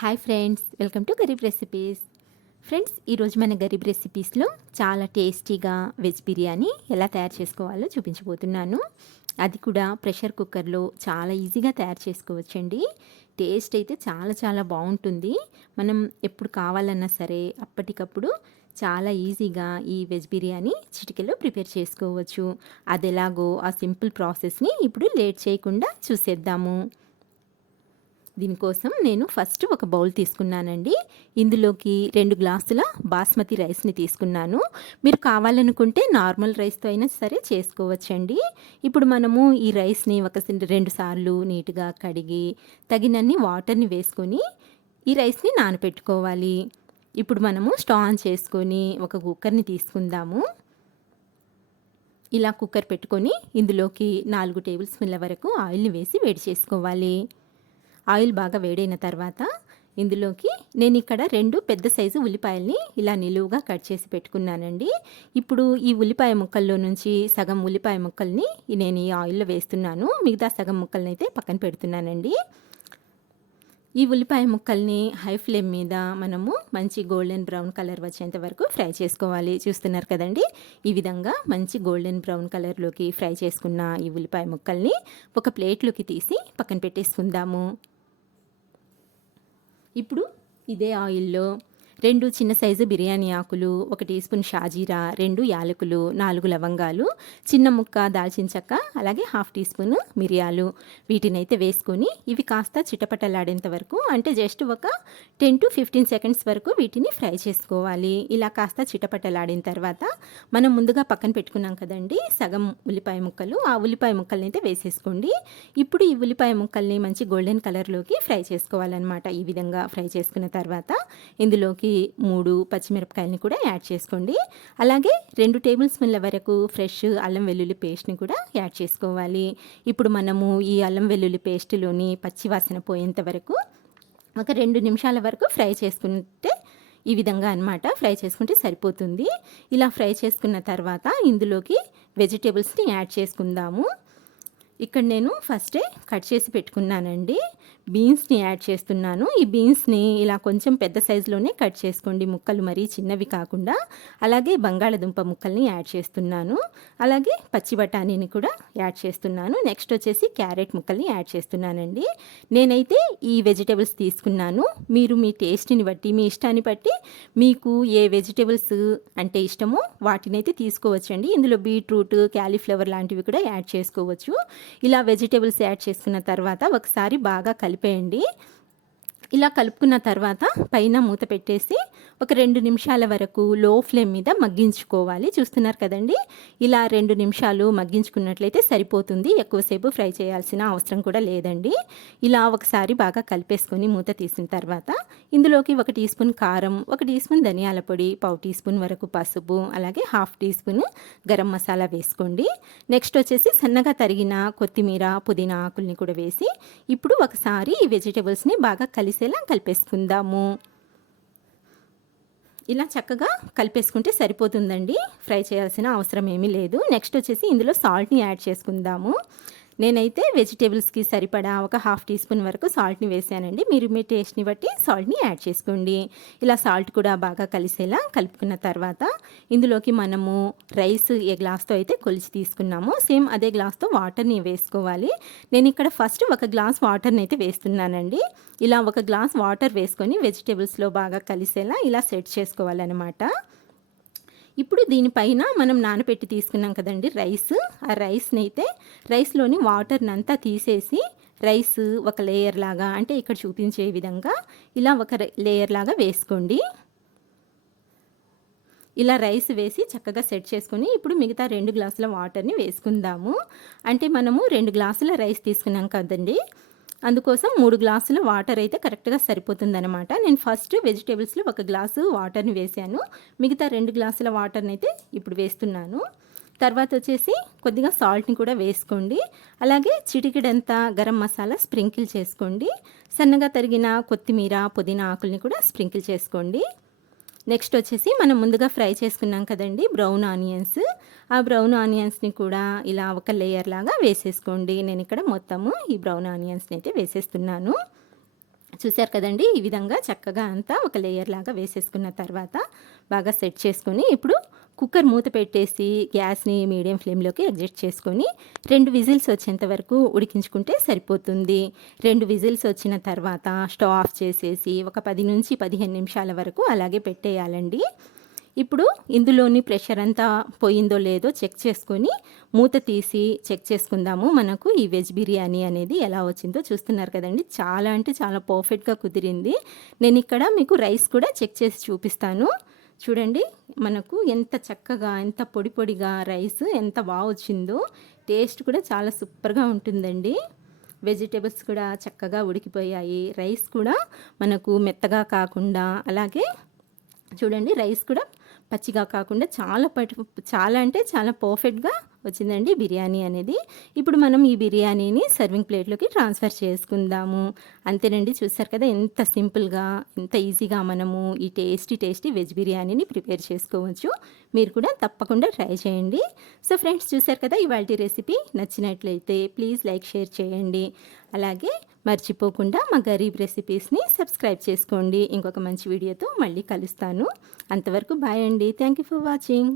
Hi friends, welcome to Garib recipes. Friends, ఈరోజు మన గరీబ్ రెసిపీస్లో చాలా టేస్టీగా వెజ్ బిర్యానీ ఎలా తయారు చేసుకోవాలో చూపించబోతున్నాను. అది కూడా ప్రెషర్ కుక్కర్లో చాలా ఈజీగా తయారు చేసుకోవచ్చండి. టేస్ట్ అయితే చాలా చాలా బాగుంటుంది. మనం ఎప్పుడు కావాలన్నా సరే అప్పటికప్పుడు చాలా ఈజీగా ఈ వెజ్ బిర్యానీ చిటికెలో ప్రిపేర్ చేసుకోవచ్చు. అది ఎలాగో ఆ సింపుల్ ప్రాసెస్ని ఇప్పుడు లేట్ చేయకుండా చూసేద్దాము. దీనికోసం నేను ఫస్ట్ ఒక బౌల్ తీసుకున్నానండి. ఇందులోకి 2 గ్లాసుల బాస్మతి రైస్ని తీసుకున్నాను. మీరు కావాలనుకుంటే నార్మల్ రైస్తో అయినా సరే చేసుకోవచ్చండి. ఇప్పుడు మనము ఈ రైస్ని 2 సార్లు నీట్గా కడిగి తగినన్ని వాటర్ని వేసుకొని ఈ రైస్ని నానబెట్టుకోవాలి. ఇప్పుడు మనము స్టవ్ ఆన్ చేసుకొని ఒక కుక్కర్ని తీసుకుందాము. ఇలా కుక్కర్ పెట్టుకొని ఇందులోకి 4 టేబుల్ స్పూన్ల వరకు ఆయిల్ని వేసి వేడి చేసుకోవాలి. ఆయిల్ బాగా వేడైన తర్వాత ఇందులోకి నేను ఇక్కడ 2 పెద్ద సైజు ఉల్లిపాయల్ని ఇలా నిలువుగా కట్ చేసి పెట్టుకున్నానండి. ఇప్పుడు ఈ ఉల్లిపాయ ముక్కల్లో నుంచి సగం ఉల్లిపాయ ముక్కల్ని నేను ఈ ఆయిల్లో వేస్తున్నాను. మిగతా సగం ముక్కల్ని అయితే పక్కన పెడుతున్నానండి. ఈ ఉల్లిపాయ ముక్కల్ని హై ఫ్లేమ్ మీద మనము మంచి గోల్డెన్ బ్రౌన్ కలర్ వచ్చేంత వరకు ఫ్రై చేసుకోవాలి. చూస్తున్నారు కదండి, ఈ విధంగా మంచి గోల్డెన్ బ్రౌన్ కలర్లోకి ఫ్రై చేసుకున్న ఈ ఉల్లిపాయ ముక్కల్ని ఒక ప్లేట్లోకి తీసి పక్కన పెట్టేసుకుందాము. ఇప్పుడు ఇదే ఆయిల్లో 2 చిన్న సైజు బిర్యానీ ఆకులు, 1 టీ స్పూన్ షాజీరా, 2 యాలకులు, 4 లవంగాలు, చిన్న ముక్క దాల్చిన చెక్క, అలాగే 1/2 టీ స్పూన్ మిరియాలు వీటినైతే వేసుకొని ఇవి కాస్త చిటపటలాడేంత వరకు, అంటే జస్ట్ ఒక 10 to 15 సెకండ్స్ వరకు వీటిని ఫ్రై చేసుకోవాలి. ఇలా కాస్త చిటపటలాడిన తర్వాత మనం ముందుగా పక్కన పెట్టుకున్నాం కదండి సగం ఉల్లిపాయ ముక్కలు, ఆ ఉల్లిపాయ ముక్కల్ని అయితే వేసేసుకోండి. ఇప్పుడు ఈ ఉల్లిపాయ ముక్కల్ని మంచి గోల్డెన్ కలర్లోకి ఫ్రై చేసుకోవాలన్నమాట. ఈ విధంగా ఫ్రై చేసుకున్న తర్వాత ఇందులోకి 3 పచ్చిమిరపకాయలని కూడా యాడ్ చేసుకోండి. అలాగే 2 టేబుల్ స్పూన్ల వరకు ఫ్రెష్ అల్లం వెల్లుల్లి పేస్ట్ని కూడా యాడ్ చేసుకోవాలి. ఇప్పుడు మనము ఈ అల్లం వెల్లుల్లి పేస్ట్లోని పచ్చివాసన పోయేంత వరకు ఒక 2 నిమిషాల వరకు ఫ్రై చేసుకుంటే ఈ విధంగా అన్నమాట ఫ్రై చేసుకుంటే సరిపోతుంది. ఇలా ఫ్రై చేసుకున్న తర్వాత ఇందులోకి వెజిటేబుల్స్ని యాడ్ చేసుకుందాము. ఇక్కడ నేను ఫస్టే కట్ చేసి పెట్టుకున్నానండి. బీన్స్ని యాడ్ చేస్తున్నాను. ఈ బీన్స్ని ఇలా కొంచెం పెద్ద సైజులోనే కట్ చేసుకోండి, ముక్కలు మరీ చిన్నవి కాకుండా. అలాగే బంగాళదుంప ముక్కల్ని యాడ్ చేస్తున్నాను. అలాగే పచ్చి బఠానీని కూడా యాడ్ చేస్తున్నాను. నెక్స్ట్ వచ్చేసి క్యారెట్ ముక్కల్ని యాడ్ చేస్తున్నానండి. నేనైతే ఈ వెజిటేబుల్స్ తీసుకున్నాను. మీరు మీ టేస్ట్ని బట్టి, మీ ఇష్టాన్ని బట్టి మీకు ఏ వెజిటేబుల్స్ అంటే ఇష్టమో వాటినైతే తీసుకోవచ్చండి. ఇందులో బీట్రూట్, క్యాలీఫ్లవర్ లాంటివి కూడా యాడ్ చేసుకోవచ్చు. ఇలా వెజిటేబుల్స్ యాడ్ చేసుకున్న తర్వాత ఒకసారి బాగా కలిపేయండి. ఇలా కలుపుకున్న తర్వాత పైన మూత పెట్టేసి ఒక 2 నిమిషాల వరకు లో ఫ్లేమ్ మీద మగ్గించుకోవాలి. చూస్తున్నారు కదండి, ఇలా 2 నిమిషాలు మగ్గించుకున్నట్లయితే సరిపోతుంది. ఎక్కువసేపు ఫ్రై చేయాల్సిన అవసరం కూడా లేదండి. ఇలా ఒకసారి బాగా కలిపేసుకొని మూత తీసిన తర్వాత ఇందులోకి 1 టీ స్పూన్ కారం, 1 టీ స్పూన్ ధనియాల పొడి, 1/2 టీ స్పూన్ వరకు పసుపు, అలాగే 1/2 టీ స్పూన్ గరం మసాలా వేసుకోండి. నెక్స్ట్ వచ్చేసి సన్నగా తరిగిన కొత్తిమీర, పుదీనా ఆకుల్ని కూడా వేసి ఇప్పుడు ఒకసారి ఈ వెజిటేబుల్స్ని బాగా కలిసేలా కలిపేసుకుందాము. ఇలా చక్కగా కలిపేసుకుంటే సరిపోతుందండి. ఫ్రై చేయాల్సిన అవసరం ఏమీ లేదు. నెక్స్ట్ వచ్చేసి ఇందులో సాల్ట్ని యాడ్ చేసుకుందాము. నేనైతే వెజిటేబుల్స్కి సరిపడా ఒక 1/2 టీ స్పూన్ వరకు సాల్ట్ని వేసానండి. మీరు మీ టేస్ట్ని బట్టి సాల్ట్ని యాడ్ చేసుకోండి. ఇలా సాల్ట్ కూడా బాగా కలిసేలా కలుపుకున్న తర్వాత ఇందులోకి మనము రైస్ ఏ గ్లాస్తో అయితే కొలిచి తీసుకున్నామో సేమ్ అదే గ్లాస్తో వాటర్ని వేసుకోవాలి. నేను ఇక్కడ ఫస్ట్ 1 గ్లాస్ వాటర్ని అయితే వేస్తున్నానండి. ఇలా 1 గ్లాస్ వాటర్ వేసుకొని వెజిటేబుల్స్లో బాగా కలిసేలా ఇలా సెట్ చేసుకోవాలన్నమాట. ఇప్పుడు దీనిపైన మనం నానబెట్టి తీసుకున్నాం కదండి ఆ రైస్ని అయితే రైస్లోని వాటర్ని అంతా తీసేసి రైస్ ఒక లేయర్ లాగా, అంటే ఇక్కడ చూపించే విధంగా ఇలా ఒక లేయర్ లాగా వేసుకోండి. ఇలా రైస్ వేసి చక్కగా సెట్ చేసుకొని ఇప్పుడు మిగతా 2 గ్లాసుల వాటర్ని వేసుకుందాము. అంటే మనము 2 గ్లాసుల రైస్ తీసుకున్నాం కదండి, అందుకోసం 3 గ్లాసుల వాటర్ అయితే కరెక్ట్గా సరిపోతుందన్నమాట. నేను ఫస్ట్ వెజిటేబుల్స్లో 1 గ్లాసు వాటర్ని వేసాను. మిగతా 2 గ్లాసుల వాటర్ని అయితే ఇప్పుడు వేస్తున్నాను. తర్వాత వచ్చేసి కొద్దిగా సాల్ట్ని కూడా వేసుకోండి. అలాగే చిటికెడంత గరం మసాలా స్ప్రింకిల్ చేసుకోండి. సన్నగా తరిగిన కొత్తిమీర, పుదీనా ఆకుల్ని కూడా స్ప్రింకిల్ చేసుకోండి. నెక్స్ట్ వచ్చేసి మనం ముందుగా ఫ్రై చేసుకున్నాం కదండి బ్రౌన్ ఆనియన్స్, ఆ బ్రౌన్ ఆనియన్స్ని కూడా ఇలా ఒక లేయర్ లాగా వేసేసుకోండి. నేను ఇక్కడ మొత్తము ఈ బ్రౌన్ ఆనియన్స్ని అయితే వేసేస్తున్నాను. చూసారు కదండి, ఈ విధంగా చక్కగా అంతా ఒక లేయర్ లాగా వేసేసుకున్న తర్వాత బాగా సెట్ చేసుకొని ఇప్పుడు కుక్కర్ మూత పెట్టేసి గ్యాస్ని మీడియం ఫ్లేమ్లోకి అడ్జస్ట్ చేసుకొని 2 విజిల్స్ వచ్చేంత వరకు ఉడికించుకుంటే సరిపోతుంది. 2 విజిల్స్ వచ్చిన తర్వాత స్టవ్ ఆఫ్ చేసేసి ఒక 10 నుంచి 15 నిమిషాల వరకు అలాగే పెట్టేయాలండి. ఇప్పుడు ఇందులోని ప్రెషర్ అంతా పోయిందో లేదో చెక్ చేసుకొని మూత తీసి చెక్ చేసుకుందాము. మనకు ఈ వెజ్ బిర్యానీ అనేది ఎలా వచ్చిందో చూస్తున్నారు కదండి, చాలా అంటే చాలా పర్ఫెక్ట్గా కుదిరింది. నేను ఇక్కడ మీకు రైస్ కూడా చెక్ చేసి చూపిస్తాను. చూడండి, మనకు ఎంత చక్కగా ఎంత పొడి పొడిగా రైస్ ఎంత బాగా వచ్చిందో. టేస్ట్ కూడా చాలా సూపర్గా ఉంటుందండి. వెజిటేబుల్స్ కూడా చక్కగా ఉడికిపోయాయి. రైస్ కూడా మనకు మెత్తగా కాకుండా, అలాగే చూడండి రైస్ కూడా పచ్చిగా కాకుండా చాలా అంటే చాలా పర్ఫెక్ట్గా వచ్చిందండి బిర్యానీ అనేది. ఇప్పుడు మనం ఈ బిర్యానీని సర్వింగ్ ప్లేట్లోకి ట్రాన్స్ఫర్ చేసుకుందాము. అంతేనండి, చూసారు కదా ఎంత సింపుల్గా ఎంత ఈజీగా మనము ఈ టేస్టీ వెజ్ బిర్యానీని ప్రిపేర్ చేసుకోవచ్చు. మీరు కూడా తప్పకుండా ట్రై చేయండి. సో ఫ్రెండ్స్, చూసారు కదా ఇవాల్టి రెసిపీ. నచ్చినట్లయితే ప్లీజ్ లైక్ షేర్ చేయండి. అలాగే మర్చిపోకుండా మా గరీబ్ రెసిపీస్ని సబ్స్క్రైబ్ చేసుకోండి. ఇంకొక మంచి వీడియోతో మళ్ళీ కలుస్తాను. అంతవరకు బాయ్ అండి. Thank you for watching.